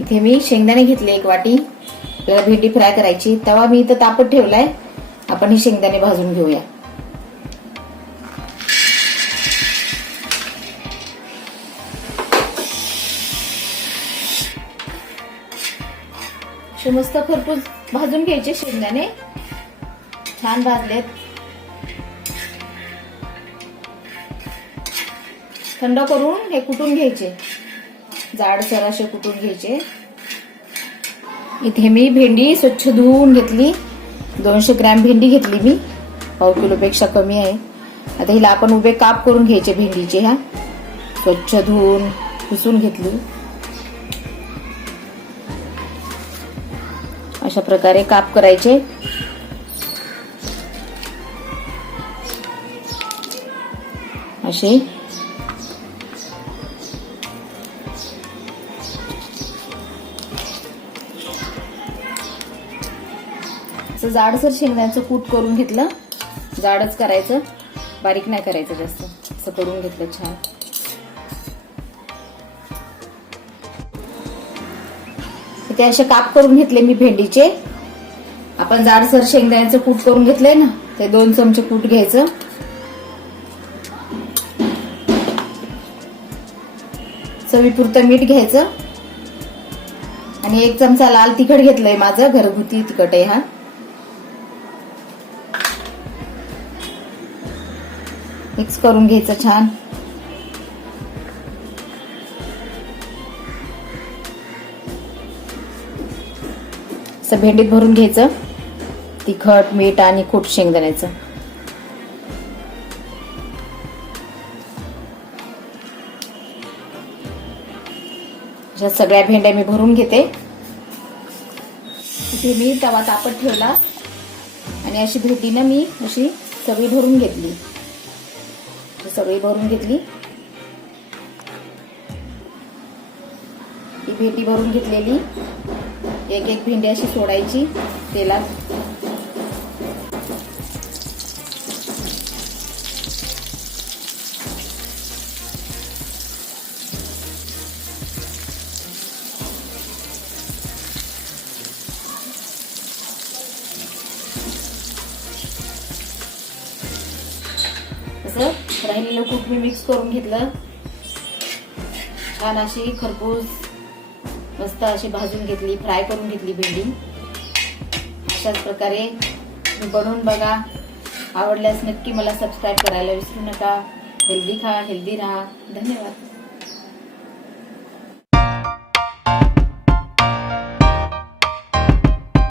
इथे मी शेंगदाणे घेतले एक वाटी. आपल्याला भेंडी फ्राय करायची. तवा मी इथं तापत ठेवलाय. आपण हे शेंगदाणे भाजून घेऊया. मस्त खरपूस भाजून घ्यायचे शेंगदाणे. छान भाजलेत. थंड करून हे कुटून घ्यायचे. जाडसर असे कुटून घ्यायचे? इथे मी भेंडी स्वच्छ धुवून घेतली. दोनशे ग्रॅम भेंडी घेतली मी. पाव किलोपेक्षा कमी आहे. आता हिला आपण उभे काप करून घ्यायचे भेंडीचे ह्या. स्वच्छ धुवून पुसून घेतली. अशा प्रकारे काप करायचे. असे असं जाडसर शेंगदाण्याचं कूट करून घेतलं. जाडच करायचं. बारीक नाही करायचं जास्त. असं करून घेतलं छान. ते असे काप करून घेतले मी भेंडीचे. आपण जाडसर शेंगदाण्याचं कूट करून घेतलंय ना ते दोन चमचे कूट घ्यायचं. चवीपुरतं मीठ घ्यायचं. आणि एक चमचा लाल तिखट घेतलंय माझं घरगुती तिखट आहे हा. मिक्स करून घ्यायचं छान. असं भेंडीत भरून घ्यायचं. तिखट मीठ आणि खूप शेंगदाण्याचं अशा सगळ्या भेंड्या मी भरून घेते. इथे मी तवा तापत ठेवला. आणि अशी भेटीनं मी अशी सगळी भरून घेतली. सगळी भरून घेतली. ही भेंडी भरून घेतलेली. एक एक भेंडी अशी सोडायची तेलात. असं राहिलेलं कूट मी मिक्स करून घेतलं. छान अशी खरपूस मस्त अशी भाजून घेतली फ्राय करून घेतली भेंडी. अशाच प्रकारे बनवून बघा. आवडल्यास नक्की मला सबस्क्राईब करायला विसरू नका. हेल्दी खा हेल्दी राहा. धन्यवाद.